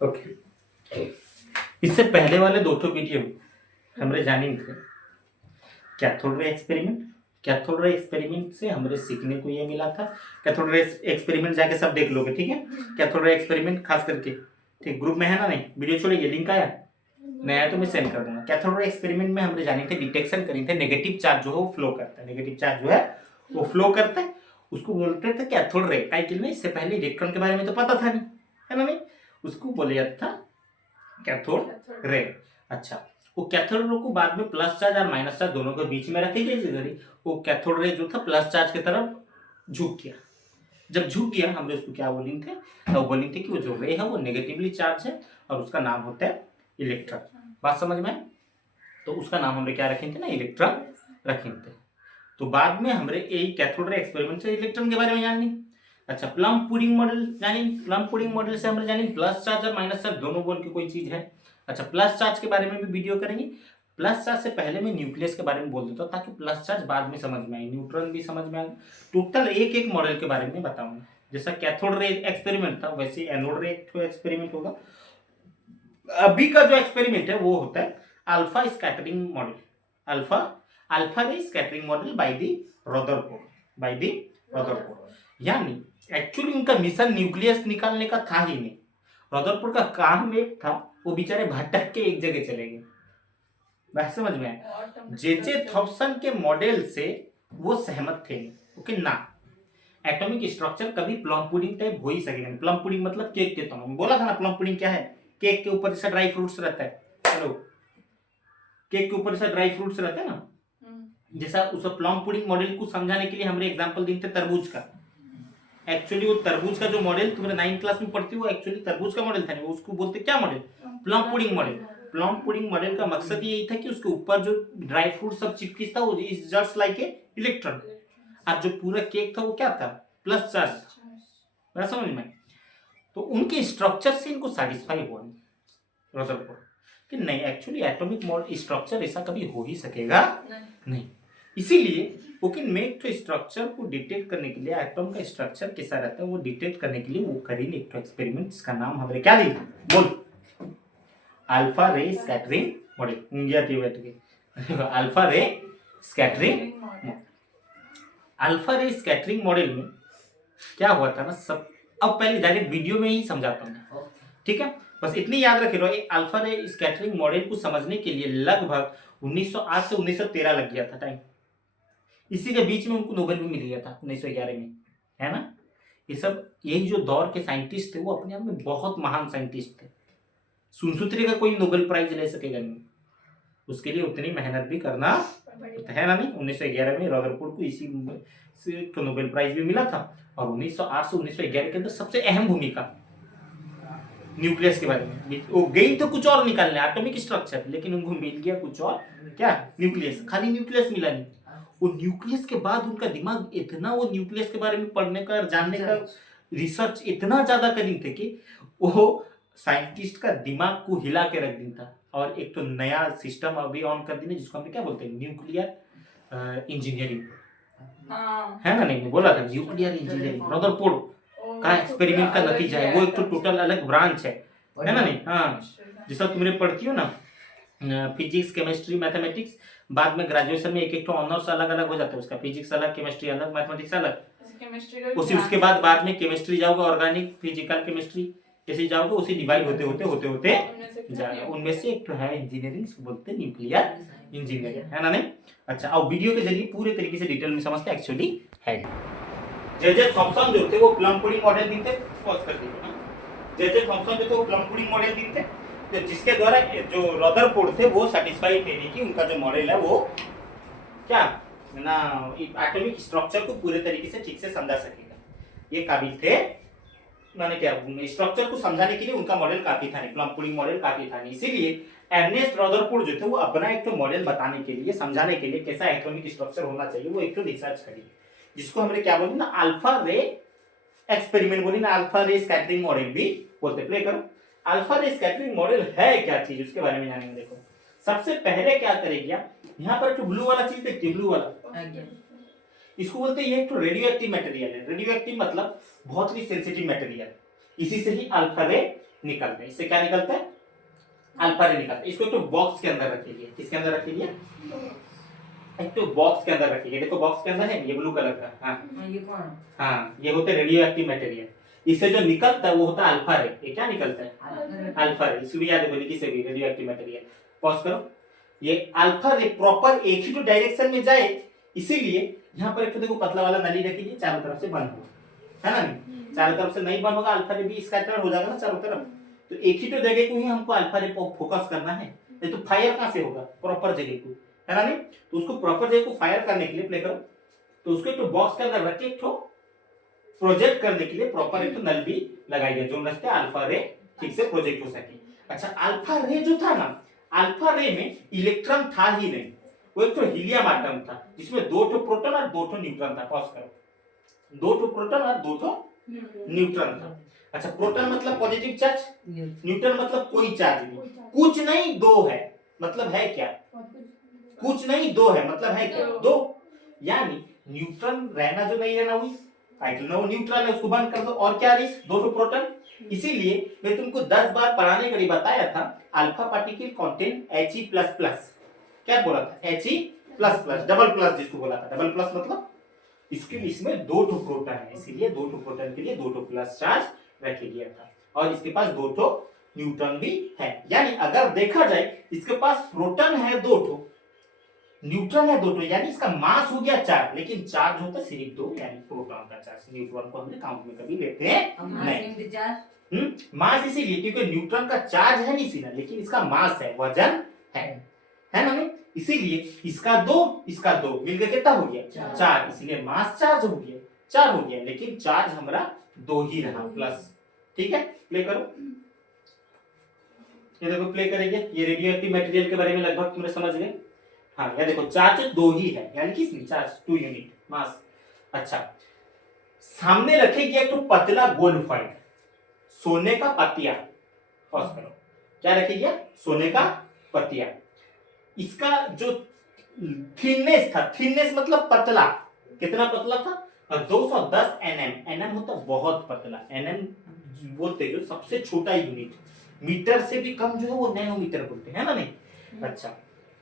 Okay, इससे पहले वाले दो वीडियो हमरे जानी थे cathode ray experiment. Cathode ray experiment से हमरे सीखने को ये मिला था। कैथोड रे एक्सपेरिमेंट जाके सब देख लोगे, ठीक है। कैथोड रे एक्सपेरिमेंट खास करके, ठीक, ग्रुप में है ना, नहीं वीडियो छोड़िए, लिंक आया नहीं आया तो मैं सेंड कर दूंगा। कैथोड रे एक्सपेरिमेंट में हमने जाने थे डिटेक्शन करी थे नेगेटिव चार्ज जो है वो फ्लो करता है, नेगेटिव चार्ज जो है वो फ्लो करता है, उसको बोलते थे कैथोड रे। काहे में इससे पहले इलेक्ट्रॉन के बारे में तो पता था नहीं, है ना, नहीं, उसको बोले जाता था कैथोड रे। अच्छा, वो कैथोड रे को बाद में प्लस चार्ज और माइनस चार्ज दोनों के बीच में रखी गई। वो कैथोड रे जो था प्लस चार्ज की तरफ झुक गया। जब झुक गया हमने उसको क्या बोलेंगे थे, तो बोलेंगे थे कि वो जो रे है वो नेगेटिवली चार्ज है और उसका नाम होता है इलेक्ट्रॉन। बात समझ में? तो उसका नाम हमने क्या रखेंगे ना, इलेक्ट्रॉन रखेंगे। तो बाद में हमने यही कैथोड रे एक्सपेरिमेंट से इलेक्ट्रॉन के बारे में जानी। अच्छा, प्लम पुडिंग मॉडल जानी। प्लम पुडिंग मॉडल से हमने जानी प्लस चार्ज और माइनस चार्ज दोनों बोल के कोई चीज है। अच्छा, प्लस चार्ज के बारे में भी वीडियो करेंगे। प्लस चार्ज से पहले मैं न्यूक्लियस के बारे में बोल देता हूँ ताकि प्लस चार्ज बाद में समझ में आए, न्यूट्रॉन भी समझ में आए। टोटल एक एक मॉडल के बारे में बताऊंगा। जैसा कैथोड रे एक्सपेरिमेंट था वैसे एनोड रे एक्सपेरिमेंट होगा। अभी का जो एक्सपेरिमेंट है वो होता है अल्फा स्कैटरिंग मॉडल। अल्फा रे scattering model by the Rutherford. यानी एक्चुअली उनका मिशन न्यूक्लियस निकालने का था ही नहीं। रदरफोर्ड का काम एक था, वो बेचारे भटक के एक जगह चले गए। बात समझ में आया? जे थॉम्सन के मॉडल से वो सहमत थे ओके ना। एटॉमिक स्ट्रक्चर कभी प्लम पुडिंग टाइप हो ही सकेगा। प्लम पुडिंग मतलब केक के तो बोला था ना, प्लम पुडिंग क्या है, केक के ऊपर जैसा ड्राई फ्रूट्स रहता है। हेलो, केक के ऊपर जैसा ड्राई फ्रूट्स रहता है ना, जैसा उस प्लम पुडिंग मॉडल को समझाने के लिए हमने एग्जांपल दिए थे तरबूज का। एक्चुअली वो तरबूज का जो मॉडल तुम्हारे 9th क्लास में पढ़ती हो एक्चुअली तरबूज का मॉडल था नहीं, उसको बोलते क्या model, plum pudding model. Plum pudding model का मकसद यही था कि उसके ऊपर जो ड्राई फ्रूट सब चिपकी था वो is just like a electron, और जो पूरा केक था वो क्या था, प्लस चार्ज। समझ में? तो उनके स्ट्रक्चर से इनको सेटिस्फाई हुआ रदरफोर्ड कि नहीं, एक्चुअली एटॉमिक मॉडल स्ट्रक्चर ऐसा कभी हो ही सकेगा नहीं। इसीलिए वो कैन मेक तो स्ट्रक्चर को डिटेक्ट करने के लिए, एटॉम का स्ट्रक्चर कैसा रहता है वो डिटेक्ट करने के लिए वो करेंगे एक एक्सपेरिमेंट। इसका नाम हमने क्या दिया, बोल, अल्फा रे स्कैटरिंग मॉडल। उंगलियां थी बैठ के अल्फा रे स्कैटरिंग। अल्फा रे स्कैटरिंग मॉडल में क्या हुआ था ना, सब अब पहले डायरेक्ट वीडियो में ही समझाता हूँ, ठीक है। बस इतनी याद रखे रहो, अल्फा रे स्कैटरिंग मॉडल को समझने के लिए लगभग 1908 से 1913 लग गया था टाइम। इसी के बीच में उनको नोबेल भी मिल गया था 1911 में, है ना। ये सब यही जो दौर के साइंटिस्ट थे वो अपने आप में बहुत महान साइंटिस्ट थे। सुनसुत्री का कोई नोबेल प्राइज ले सकेगा नहीं, उसके लिए उतनी मेहनत भी करना है ना, नहीं। 1911 में रदरफोर्ड को इसी से तो नोबेल प्राइज भी मिला था। और 1908 से 1911 के अंदर सबसे अहम भूमिका न्यूक्लियस के बारे में, वो गई तो कुछ और निकालने एटॉमिक स्ट्रक्चर, लेकिन उनको मिल गया कुछ और, क्या, न्यूक्लियस। खाली न्यूक्लियस मिला नहीं, वो न्यूक्लियस के बाद उनका दिमाग इतना, वो न्यूक्लियस के बारे में पढ़ने का, जानने का, रिसर्च इतना ज्यादा करी थे कि वो साइंटिस्ट का दिमाग को हिला के रख देता। और एक तो नया सिस्टम अभी ऑन कर देने जिसको हम क्या बोलते हैं, न्यूक्लियर इंजीनियरिंग, है ना, नहीं बोला था न्यूक्लियर इंजीनियरिंग रदरफोर्ड का एक्सपेरिमेंट का नतीजा है। वो एक तो टोटल अलग ब्रांच है ना, नहीं। हाँ, जैसा तुमने पढ़ती हो ना फिजिक्स, केमिस्ट्री, मैथमेटिक्स, बाद में ग्रेजुएशन में एक एक तो ऑनर्स अलग अलग हो जाता है उसका, फिजिक्स अलग, केमिस्ट्री अलग, मैथमेटिक्स अलग। उसी उसके बाद में केमिस्ट्री जाओगे, ऑर्गेनिक, फिजिकल केमिस्ट्री ऐसे जाओगे, उसी डिवाइड होते होते जाएगा। उनमें से एक तो है इंजीनियरिंग, बोलते हैं न्यूक्लियर इंजीनियरिंग, है ना, नहीं। अच्छा, अब वीडियो के जरिए पूरे तरीके से डिटेल में समझते हैं एक्चुअली है। जे थॉम्सन जो थे वो प्लम पुडिंग मॉडल भी थे, पॉज कर दीजिए। जे थॉम्सन जो थे वो प्लम पुडिंग मॉडल भी थे, तो जिसके द्वारा जो रदरफोर्ड थे वो सेटिस्फाइड थे कि उनका जो मॉडल है वो क्या ना एटॉमिक स्ट्रक्चर को पूरे तरीके से ठीक से समझा सकेगा, ये काबिल थे। माने क्या, स्ट्रक्चर को समझाने के लिए उनका मॉडल काफी था नहीं, प्लम पुडिंग मॉडल काफी था नहीं। इसीलिए एर्नेस्ट रदरफोर्ड जो थे वो अपना एक तो मॉडल बताने के लिए, समझाने के लिए कैसा एटॉमिक स्ट्रक्चर होना चाहिए, वो एक तो रिसर्च करी, जिसको हमने क्या बोले ना, अल्फा रे एक्सपेरिमेंट बोली ना, अल्फा रे स्कैटरिंग मॉडल भी बोलते। प्ले करो, अल्फा रे स्कैटरिंग मॉडल है क्या चीज, उसके बारे में जानेंगे। देखो, सबसे पहले क्या करेगी, यहाँ पर जो ब्लू वाला चीज देखते, ब्लू वाला, इसको बोलते हैं ये तो रेडियो एक्टिव मटेरियल है। रेडियो एक्टिव मतलब बहुत ही सेंसिटिव मटेरियल। इसी से ही अल्फा रे निकलता है। इससे क्या निकलता है? अल्फा रे निकलता है। इसको एक तो बॉक्स के अंदर रखिए। किसके अंदर रखिए? एक तो बॉक्स के अंदर रखिए। देखो बॉक्स के अंदर है ये ब्लू कलर का। हाँ ये कौन? हाँ, ये होते रेडियो एक्टिव मटेरियल। इससे जो निकलता है वो होता है अल्फा रे। ये क्या निकलता है? अल्फा रे। इसलिए याद रखो लिखी से भी रेडियो एक्टिव मटेरियल। पॉज करो। ये अल्फा रे प्रॉपर एक ही तो डायरेक्शन में जाए, इसीलिए यहाँ पर एक तो देखो पतला वाला नली रखिए, चारों तरफ से बंद होगा, है ना? नहीं, चारों तरफ से नहीं बंद होगा, अल्फा रे भी स्कैटर हो जाएगा ना चारों तरफ। तो एक ही तो जगह को ही हमको अल्फा रे को फोकस करना है। ये तो फायर कहाँ से होगा? प्रॉपर जगह को, है ना? नहीं, तो उसको प्रॉपर जगह को फायर करने के लिए प्ले करो, तो उसको एक तो बॉक्स के अंदर रख के एक तो प्रोजेक्ट करने के लिए प्रॉपर एक तो नल भी लगाई गई, जो रस्ते अल्फा रे ठीक से प्रोजेक्ट हो सके। अच्छा, अल्फा रे जो था ना, अल्फा रे में इलेक्ट्रॉन था ही नहीं, वो एक तो हीलियम एटम था जिसमें 2 ठो प्रोटॉन और 2 ठो न्यूट्रॉन था। पॉज करो। 2 ठो प्रोटॉन और 2 ठो न्यूट्रॉन था। अच्छा, प्रोटॉन मतलब पॉजिटिव चार्ज, न्यूट्रॉन मतलब कोई चार्ज नहीं। कुछ नहीं, 2 है मतलब है क्या? कुछ नहीं, 2 है मतलब है क्या? 2। यानी न्यूट्रॉन रहना जो नहीं रहना वही आइटल ना, वो न्यूट्रल है, उसको बंद कर दो। और क्या रही? 2 ठो प्रोटॉन। इसीलिए मैं तुमको 10 बार पढ़ाने के लिए बताया था अल्फा पार्टिकल कंटेन He++। क्या बोला था? He++, डबल प्लस जिसको बोला था। डबल प्लस मतलब इसके इसमें 2 ठो प्रोटॉन है, इसीलिए 2 ठो प्रोटॉन के लिए 2 ठो प्लस चार्ज रखे गया था, और इसके पास 2 ठो न्यूट्रॉन भी है। यानी अगर देखा जाए इसके पास प्रोटॉन है 2 ठो, न्यूट्रॉन है 2 ठो, यानी इसका मास हो गया 4, लेकिन चार्ज होता है सिर्फ 2, यानी प्रोटॉन का चार्ज। न्यूट्रॉन को हमने काउंट में कभी लेते हैं नहीं। मास इसीलिए क्योंकि न्यूट्रॉन का चार्ज है नहीं सीधा, लेकिन इसका मास है, वजन है ना? इसीलिए इसका 2 इसका 2 मिलकर कितना हो गया? 4। इसीलिए मास चार्ज हो गया 4 हो गया, लेकिन चार्ज हमारा 2 ही रहा प्लस। ठीक है, प्ले करो। ये देखो प्ले करेंगे, ये रेडियो एक्टिव मटेरियल के बारे में लगभग तुमने समझ गए। हाँ, ये देखो चार्ज 2 ही है, यानी किसमें चार्ज 2 यूनिट मास। अच्छा, सामने रखेगी एक तो पतला गोल फाइल, सोने का पतिया। पॉज करो। क्या रखेगी? सोने का पतिया। इसका जो थिननेस था, थिननेस मतलब पतला, कितना पतला था? 210 nm। nm होता बहुत पतला, nm बोलते जो सबसे छोटा यूनिट, मीटर से भी कम जो है वो नैनोमीटर बोलते हैं, ना? नहीं, अच्छा,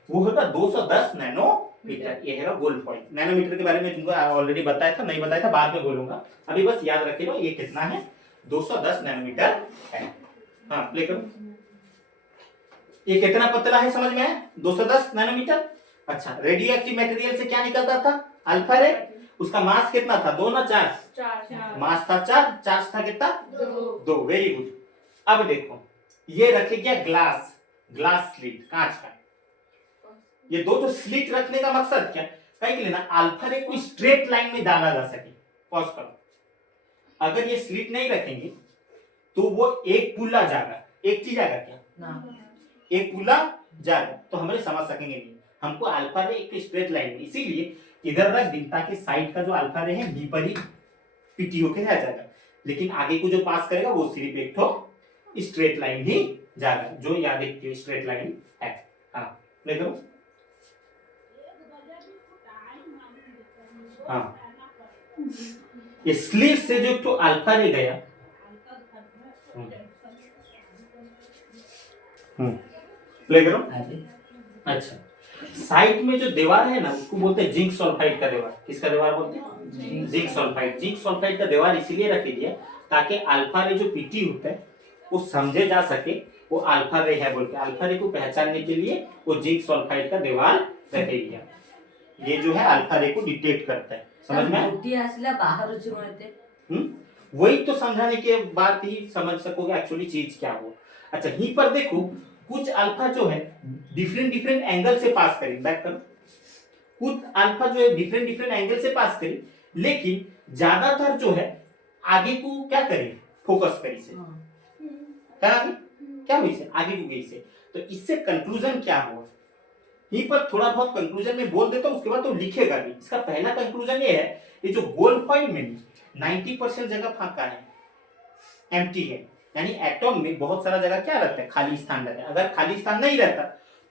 वो होगा 210 नैनोमीटर। ये है गोल्ड पॉइंट। नैनोमीटर के बारे में तुमको ऑलरेडी बताया था, नहीं बताया था, बाद में बोलूंगा, अभी बस याद रखे लो ये कितना है, 210 नैनोमीटर है। हाँ, प्ले करो। ये कितना पतला है समझ में है? 210 नैनोमीटर। अच्छा, रेडियो एक्टिव मटेरियल से क्या निकलता था? अल्फा रे। उसका मास कितना था? 2 ना 4? मास था 4, चार्ज था कितना? 2। Very good. अब देखो, ये रखे गया ग्लास, ग्लास स्लिट, कांच का। ये 2 तो स्लिट रखने का मकसद क्या? कहीं के लिए ना अल्फा रे को स्ट्रेट लाइन में डाला जा सके। पॉज करो। अगर ये स्लिट नहीं रखेंगे तो वो एक पुल्ला जाएगा, एक चीज आएगा क्या ना? एक पुल्ला जाएगा, तो हमें समझ सकेंगे नहीं। हमको अल्फा रे एक स्ट्रेट लाइन में, इसीलिए इधर रख दी ताकि साइड का जो अल्फा रे है बी पर ही पीटी होके रह जाएगा, लेकिन आगे को जो पास करेगा वो सिर्फ एक तो स्ट्रेट लाइन ही जाएगा, जो याद एक स्ट्रेट लाइन है। हाँ, ले करो। हाँ, ये स्लीव से जो तो अल्फा रे गया, प्ले करो। अच्छा, साइड में जो दीवार है ना उसको बोलते हैं जिंक सल्फाइड का दीवार। किसका दीवार बोलते हैं? Zinc sulphide. जिंक सल्फाइड का दीवार इसीलिए रखी गया ताकि अल्फा रे जो पीटी होता है वो समझे जा सके वो अल्फा रे है बोल के। अल्फा रे को पहचानने के लिए वो जिंक सल्फाइड का दीवार रखे गया। ये जो है अल्फा रे को डिटेक्ट करता है, समझ में? वही तो समझाने के बाद ही समझ सकोगे एक्चुअली चीज क्या हो। अच्छा, यहीं पर देखो कुछ अल्फा जो है डिफरेंट डिफरेंट एंगल से पास करी, बैक करो। कुछ अल्फा जो है डिफरेंट डिफरेंट एंगल से पास करी, लेकिन ज्यादातर जो है आगे को क्या करी? फोकस करी से, क्या हुई से? आगे को गई से। तो इससे कंक्लूजन क्या हुआ? यहीं पर थोड़ा बहुत कंक्लूजन में बोल देता हूं, उसके बाद तो लिखेगा भी। इसका पहला कंक्लूजन ये है, ये जो गोल पॉइंट में 90% जगह फांका है, एम्प्टी है, यानी एटॉम में बहुत सारा जगह क्या रहता है? खाली स्थान रहता है। अगर खाली स्थान नहीं रहता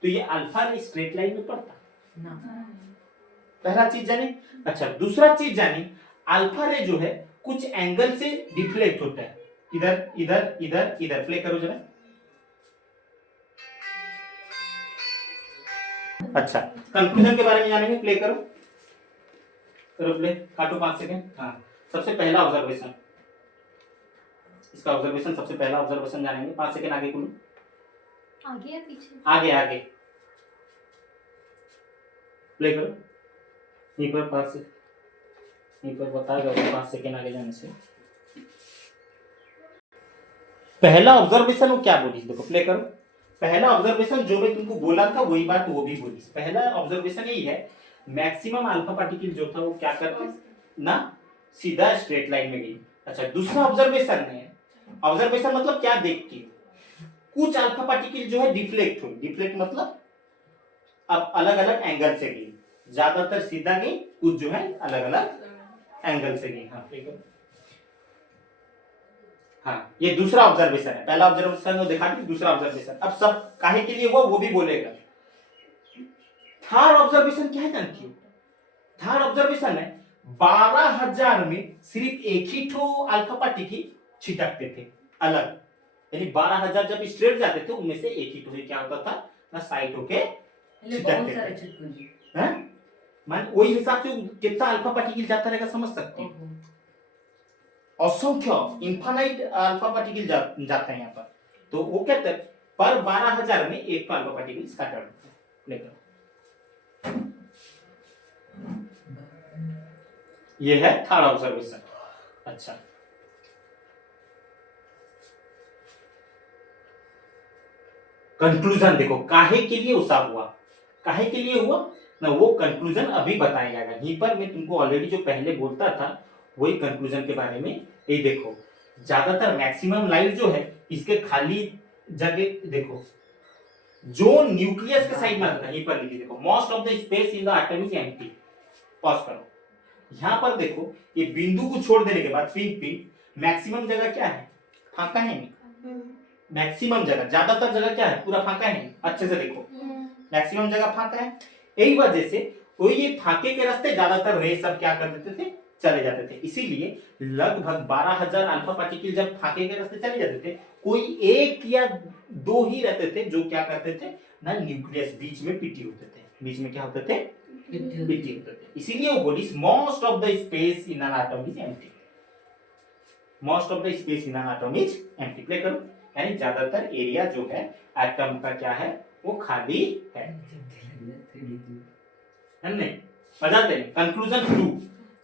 तो ये अल्फा रे स्ट्रेट लाइन में पड़ता ना। पहला चीज जानी। अच्छा, दूसरा चीज जानी, अल्फा रे जो है कुछ एंगल से डिफ्लेक्ट होता है। इधर इधर इधर इधर प्ले करो जरा। अच्छा, कंक्लूजन के बारे में जानेंगे, प्ले करो, करो प्ले, काटो 5 सेकंड। हाँ, सबसे पहला ऑब्जर्वेशन, इसका ऑब्जर्वेशन, सबसे पहला ऑब्जर्वेशन जानेंगे। 5 सेकंड आगे खुलो, आगे या पीछे? आगे आगे प्ले करो। यहीं पर 5 से, यहीं पर बताएगा 5 सेकंड आगे जाने से। पहला ऑब्जर्वेशन वो क्या बोली, देखो प्ले करो। पहला ऑब्जर्वेशन जो मैं तुमको बोला था वही बात वो भी बोली। पहला ऑब्जर्वेशन यही है, मैक्सिमम अल्फा पार्टिकल जो था वो क्या करते ना, सीधा स्ट्रेट लाइन में गई। अच्छा, दूसरा ऑब्जर्वेशन है, ऑब्जर्वेशन मतलब क्या देख के, कुछ अल्फा पार्टिकल जो है डिफ्लेक्ट हुई। डिफ्लेक्ट मतलब अब अलग अलग एंगल से गई, ज्यादातर सीधा गई, कुछ जो है अलग अलग एंगल से गई। हाँ प्ले करो। हाँ, ये दूसरा ऑब्जर्वेशन है। पहला ऑब्जर्वेशन को दिखा दी, दूसरा ऑब्जर्वेशन अब सब काहे के लिए हुआ वो भी बोलेगा। थर्ड ऑब्जर्वेशन क्या है जानती हो? थर्ड ऑब्जर्वेशन है 12,000 में सिर्फ एक ही ठो अल्फा पार्टिकल छिटकते थे अलग, यानी 12,000 जब स्ट्रेट जाते थे उनमें से एक ही ठो क्या होता था ना, साइड होके छिटकते थे। हैं? मान वही हिसाब से कितना अल्फा पार्टिकल जाता रहेगा समझ सकते हो। असंख्य इनफाइनाइट अल्फा पार्टिकल जाते हैं यहाँ पर। तो वो कहते हैं पर 12,000 में एक अल्फा पार्टिकल स्कैटर्ड होता है। ये है थर्ड ऑब्जर्वेशन। अच्छा, कंक्लूजन देखो, काहे के लिए उसा हुआ, काहे के लिए हुआ ना, वो कंक्लूजन अभी बताया जाएगा। यहीं पर मैं तुमको ऑलरेडी जो पहले बोलता था वही कंक्लूजन के बारे में। ये देखो, ज्यादातर मैक्सिमम लाइट जो है इसके खाली जगह देखो, जो न्यूक्लियस के साइड में आता है, यहीं पर लिखिए देखो, most of the space in the atom is empty. Pause करो, यहां पर देखो, ये बिंदु को छोड़ देने के बाद पिंक पिंक मैक्सिमम जगह क्या है, फांका है नहीं। मैक्सिमम जगह, ज्यादातर जगह क्या है, पूरा फांका है नहीं। अच्छे से देखो, मैक्सिमम जगह फांका है। यही वजह से वो ये फांके के रास्ते ज्यादातर रे सब क्या कर देते थे, चले जाते थे। इसीलिए लगभग 12,000 अल्फा पार्टिकल जब फांके के रास्ते चले जाते थे, कोई एक या दो ही रहते थे जो क्या करते थे ना, न्यूक्लियस बीच में पिटी होते थे। बीच में क्या होते थे, पिटी होते थे। इसीलिए वो बोली most of the space in an atom is empty. Most of the space in an atom is empty. Play करो, यानी ज्यादातर एरिया जो है एटम का क्या है, वो खाली है। नहीं बजाते नहीं। कंक्लूजन 2,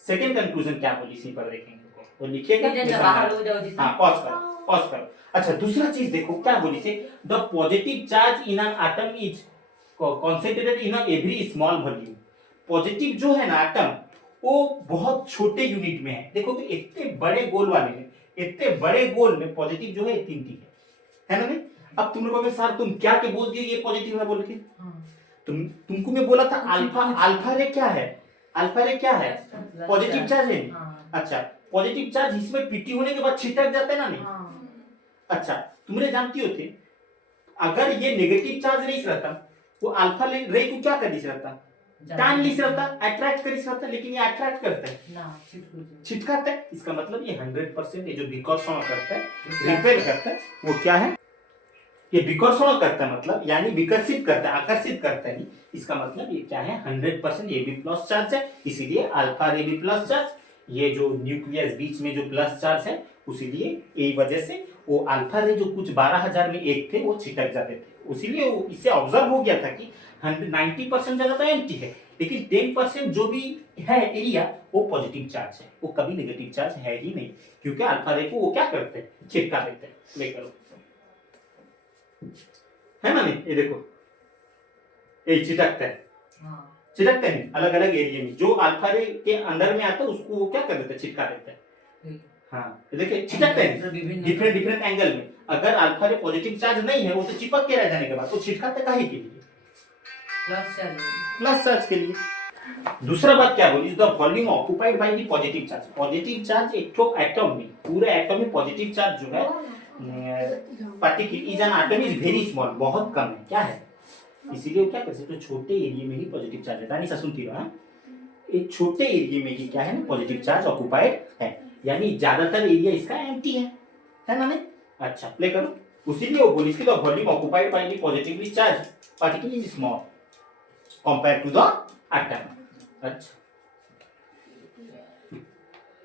सेकंड कंक्लूजन क्या बोली इसी पर देखेंगे, वो लिखिएगा। हाँ पॉज करो, पॉज करो। अच्छा, दूसरा चीज देखो क्या बोली से, the positive charge in an atom is concentrated in every small volume. Positive जो है ना एटम, वो बहुत छोटे यूनिट में है। देखो तो इतने बड़े गोल वाले में, इतने बड़े गोल में पॉजिटिव जो है 3 है ना नहीं। अब तुम लोग सर तुम क्या के बोल दिए ये पॉजिटिव है बोल के, तुमको मैं बोला था अल्फा, अल्फा रे क्या है, अल्फा रे क्या है, पॉजिटिव चार्ज है। अच्छा, पॉजिटिव चार्ज इसमें पीटी होने के बाद छिटक जाता है ना नहीं। अच्छा, तुमने जानती हो थे अगर ये नेगेटिव चार्ज नहीं रहता, वो अल्फा रे को क्या कर रहता, टान लिस रहता, अट्रैक्ट कर रहता, लेकिन ये अट्रैक्ट करता है, छिटकाता है। इसका मतलब ये 100% ये जो विकर्षण करता है, रिपेल करता है, वो क्या है, ये विकर्षण करता है, मतलब यानी विकसित करता है, आकर्षित करता है। इसका मतलब ये क्या है, 100% ये भी प्लस चार्ज है, इसीलिए अल्फा रे भी प्लस चार्ज। ये जो न्यूक्लियस बीच में जो प्लस चार्ज है, उसीलिए यही वजह से वो अल्फा रे जो कुछ 12,000 में एक थे वो छिटक जाते थे। इसीलिए इससे ऑब्जर्व हो गया था कि 90% जगह तो एम्प्टी है, लेकिन 10% जो भी है एरिया वो पॉजिटिव चार्ज है, वो कभी नेगेटिव चार्ज है ही नहीं, क्योंकि अल्फा रे को वो क्या करते हैं, छिटका देते हैं। लेकर है ना नहीं, ये देखो ये चिटकता है, चिटकता है अलग अलग एरिया में, जो अल्फा रे के अंदर में आता है उसको वो क्या कर देता है, छिटका देता है। हाँ देखिए चिटकता है डिफरेंट डिफरेंट एंगल में। अगर अल्फा रे पॉजिटिव चार्ज नहीं है, वो तो चिपक के रह जाने के बाद तो छिटकाता काहे के लिए, प्लस चार्ज के लिए। दूसरा बात क्या बोली, the volume occupied by the positive charge. Positive charge एक तो एटम में, पूरे एटम में पॉजिटिव चार्ज जो है particle is an atom is very small, बहुत कम है, क्या है, इसीलिए वो क्या कर सकते, छोटे एरिया में ही पॉजिटिव चार्ज है। नहीं सुनती हो, एक छोटे एरिया में ही क्या है, पॉजिटिव चार्ज ऑक्युपाइड है, यानी ज्यादातर एरिया इसका एम्प्टी है। है ना नहीं? अच्छा प्ले करो। उसीलिए वो बोली इसकी the volume occupied by the positively charge particle is small compare to the atom. अच्छा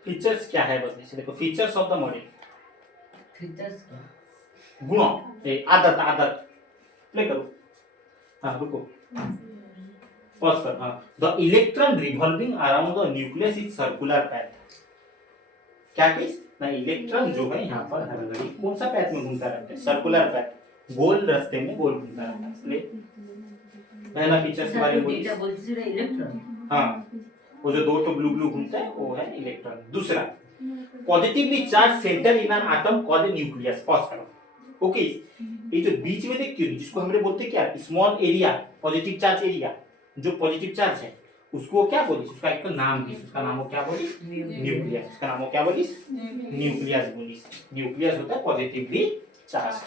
फीचर्स क्या है बस इसे देखो, features of the model, features गुणों आदत आदत प्ले करो। हाँ रुको पॉज कर। हाँ the electron revolving around the nucleus is circular path. क्या केस ना इलेक्ट्रॉन जो है यहाँ पर हर घड़ी कौन सा पैथ में घूमता रहता है? सर्कुलर पैथ, गोल रास्ते में गोल घूमता रहता है। प्ले पहला फीचर के बारे में बोलिए। इलेक्ट्रॉन हाँ वो जो दो तो ब्लू ब्लू घूमता है वो है इलेक्ट्रॉन। दूसरा positively charge centre in an atom called nucleus. Pause करो। ओके ये जो बीच में देखते हो जिसको हमने बोलते क्या small area positive charge area, जो पॉजिटिव चार्ज है उसको क्या बोलिस? उसका एक तो नाम भी, उसका नाम हो क्या बोलिस? न्यूक्लियस। उसका नाम हो क्या बोलिस? न्यूक्लियस बोलिस। न्यूक्लियस होता है पॉजिटिवली चार्ज।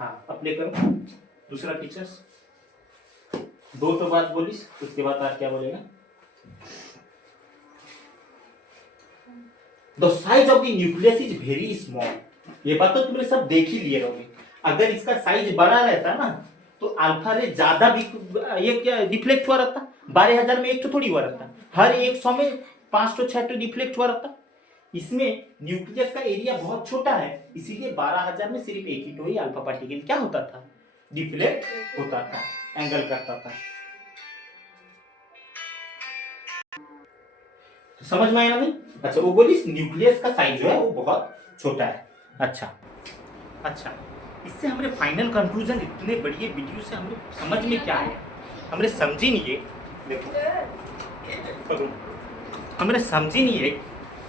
हाँ अप्लाई करो दूसरा फीचर्स। दो तो बात बोलिस, उसके बाद आप क्या बोलेगा? The size of the nucleus is very small. ये बात तो तुमने सब देख ही लिए रहोगे। अगर इसका साइज बड़ा रहता ना तो अल्फा रे ज्यादा भी ये क्या रिफ्लेक्ट हुआ रहता। 12,000 में एक तो थोड़ी हुआ रहता, हर 100 में 5 तो 6 तो रिफ्लेक्ट हुआ रहता। इसमें न्यूक्लियस का एरिया बहुत छोटा है, इसीलिए 12,000 में सिर्फ एक ही तो ही अल्फा पार्टिकल क्या होता था? डिफ्लेक्ट होता था, एंगल करता था। समझ में आया नहीं? अच्छा वो बोली न्यूक्लियस का साइज जो है वो बहुत छोटा है। अच्छा अच्छा इससे हमारे फाइनल कंक्लूजन इतने बड़ी वीडियो से हमें समझ में क्या है? हमने समझी नहीं है। देखो हमने समझी नहीं है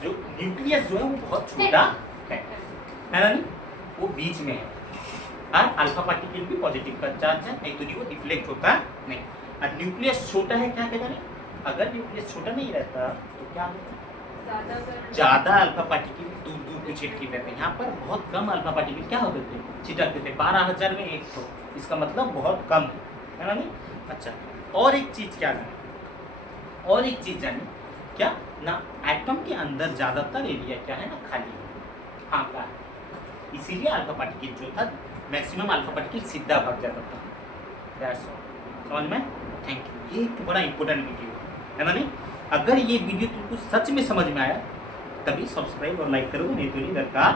जो न्यूक्लियस जो है वो बहुत छोटा है ना नहीं? वो बीच में है और अल्फा पार्टिकल भी पॉजिटिव का चार्ज है, नहीं तो वो डिफ्लेक्ट होता नहीं। और न्यूक्लियस छोटा है क्या कहता नहीं? अगर न्यूक्लियस छोटा नहीं रहता तो क्या होता? ज्यादा अल्फा पार्टिकल दूर दूर को छिटके रहते हैं। यहाँ पर बहुत कम अल्फा पार्टिकल क्या होते थे? छिटकते थे। 12,000 में एक तो इसका मतलब बहुत कम है ना नहीं? अच्छा और एक चीज क्या जाने? और एक चीज जाने क्या ना एटम के अंदर ज्यादातर एरिया क्या है ना खाली फांका है, इसीलिए अल्फा पार्टिकल जो था मैक्सिमम अल्फा पार्टिकल सीधा भाग जाता था। That's all. समझ में? Thank you. ये एक बड़ा इंपॉर्टेंट वीडियो है ना नहीं? अगर ये वीडियो तुमको सच में समझ में आया तभी सब्सक्राइब और लाइक करोगे, नहीं तो नहीं दरकार